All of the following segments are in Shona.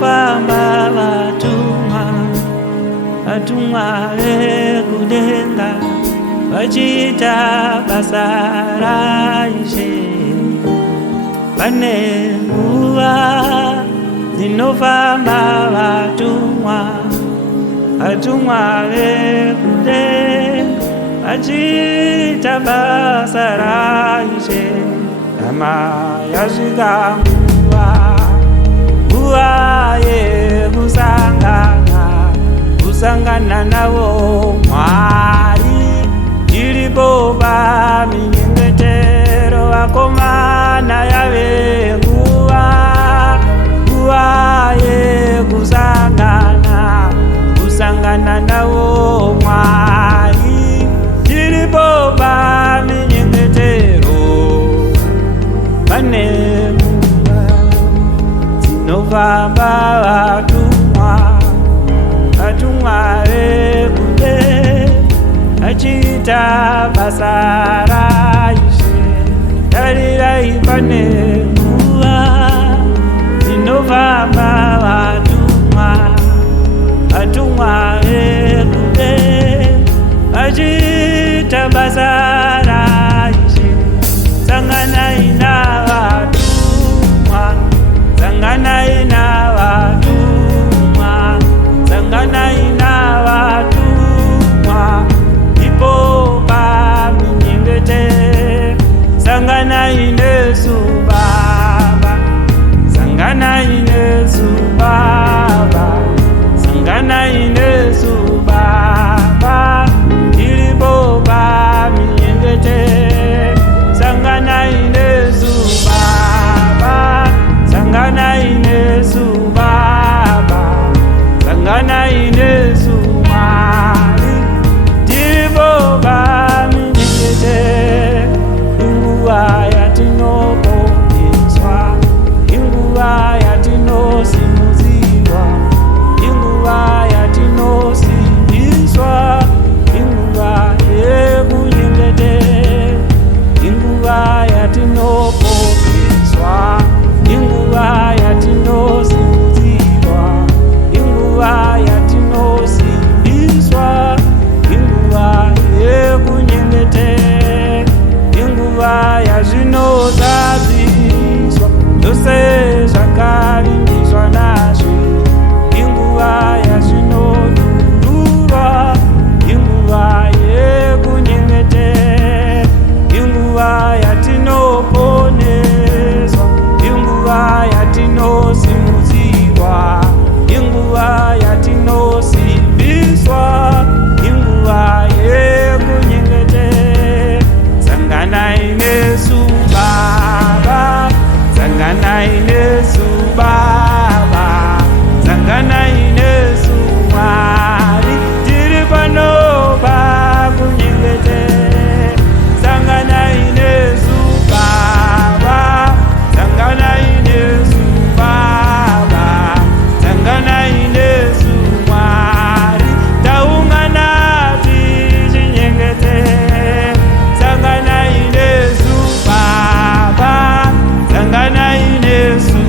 dzinofamba vatumwa vekudenga vachiita basa raIshe. Pane nguva dzinofamba vatumwa vekudenga vachiita basa raIshe. Kama yasvika nguva yekusangana navo Mwari, iripo paminyengetero vakomana yave nguva yekusangana navo Mwari, iripo paminyengetero. Pane nguva dzinofamba vatumwa vekudenga vachiita basa raIshe. Tarirai, pane nguva dzinofamba vatumwa vekudenga vachiita basa raIshe. Sanganai navatumwa, sanganai navatumwa, sanganai navatumwa, ipo paminyengetero. Sanganai nesu Baba, sanganai nesu Baba, sanganai nesu Baba, iripo paminyengetero. Sanganai nesu Baba, sanganai nesu Baba, sanganai nesu Mwari, tiripo paminyengetero. Inguva yatinoponeswa, inguva yatinosimudzirwa, inguva yatinosimbiswa, inguva yekunyengetera, inguva yatinoponeswa, inguva yatinosimudzirwa, inguva yatinosimbiswa, inguva yekunyengetera, inguva yazvinozadziswa zvose zvakarimbiswa nazvo, inguva yazvinodururwa, inguva yekunyengetera, inguva yatinoponeswa, inguva yatinosimudzirwa, inguva yatinosimbiswa, inguva yekunyengetera. Sanganai nesu Baba, sanganai nesu Baba, sanganai nesu Mwari, tiri pano pakunyengetera. Sanganai nesu Baba, sanganai nesu Baba, sanganai nesu Mwari, taungana tichinyengetera. Sanganai nesu Baba, sanganai nesu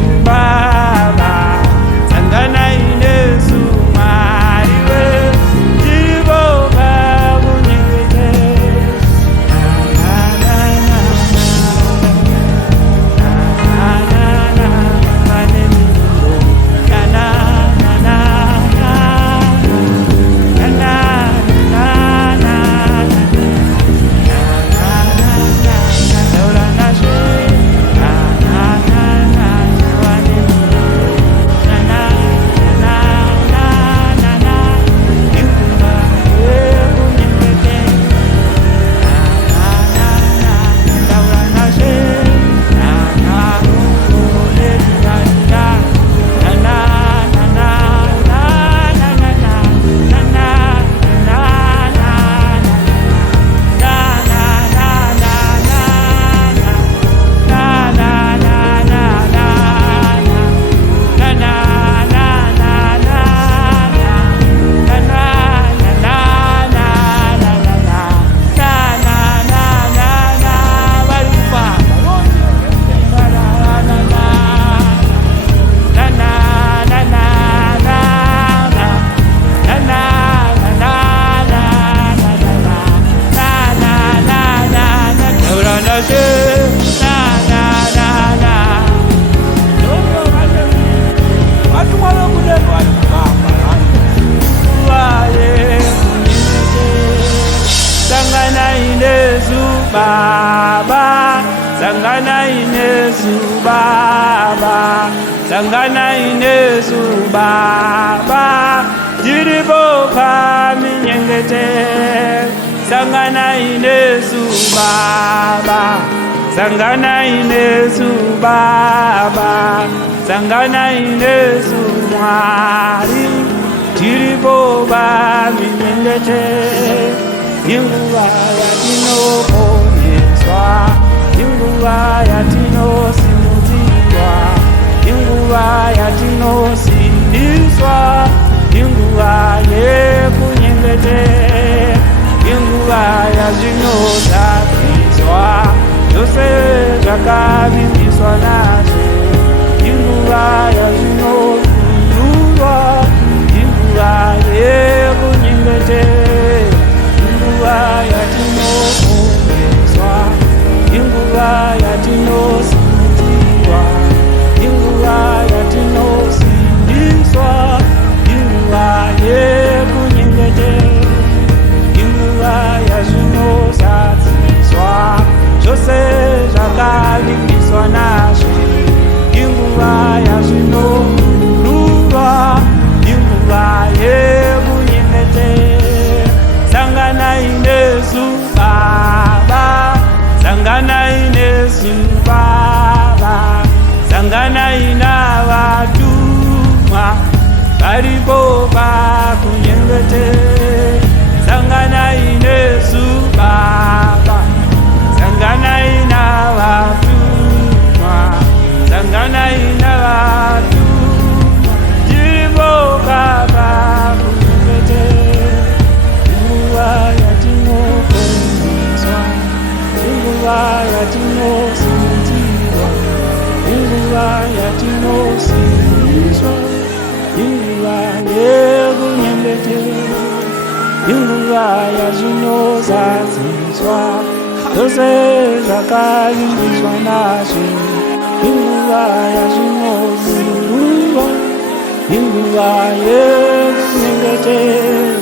sanganai nezubaba tiripo paminyengete sanganai nezubaba sanganai nezubaba sanganai nezumwari tiripo paminyengete inguva yatinoponeswa inguva yatinosimudzirwa inguva yatinosindiswa inguva yekunyengetea inguva yazvinodzapiswa zvose zvakavimbiswa nazvo inguva yazvinodururwa inguva yekunyengetea inguva yatinoponeswa inguva yatinosimudzirwa inguva yatinosindiswa inguva yekunyengetea inguva yazvinozadziswa zvose zvakavimbiswa nazvo inguva yazvinodururwa inguva yekunyengetea sanganai nezubaba sanganai nezubaba sanganai navatumwa varipo pakunyengetea sanganai nezubaba sanganai navatumwa sanganai navatumwa tiripo pakunyengetea inguva yatinoponeswa inguva yatinosimudzirwa inguva yatinosindiswa inguva yekunyengetea inguva yazvinozadziswa zvose zvakavimbiswa nazvo inguva yazvinodururwa inguva yekunyengetea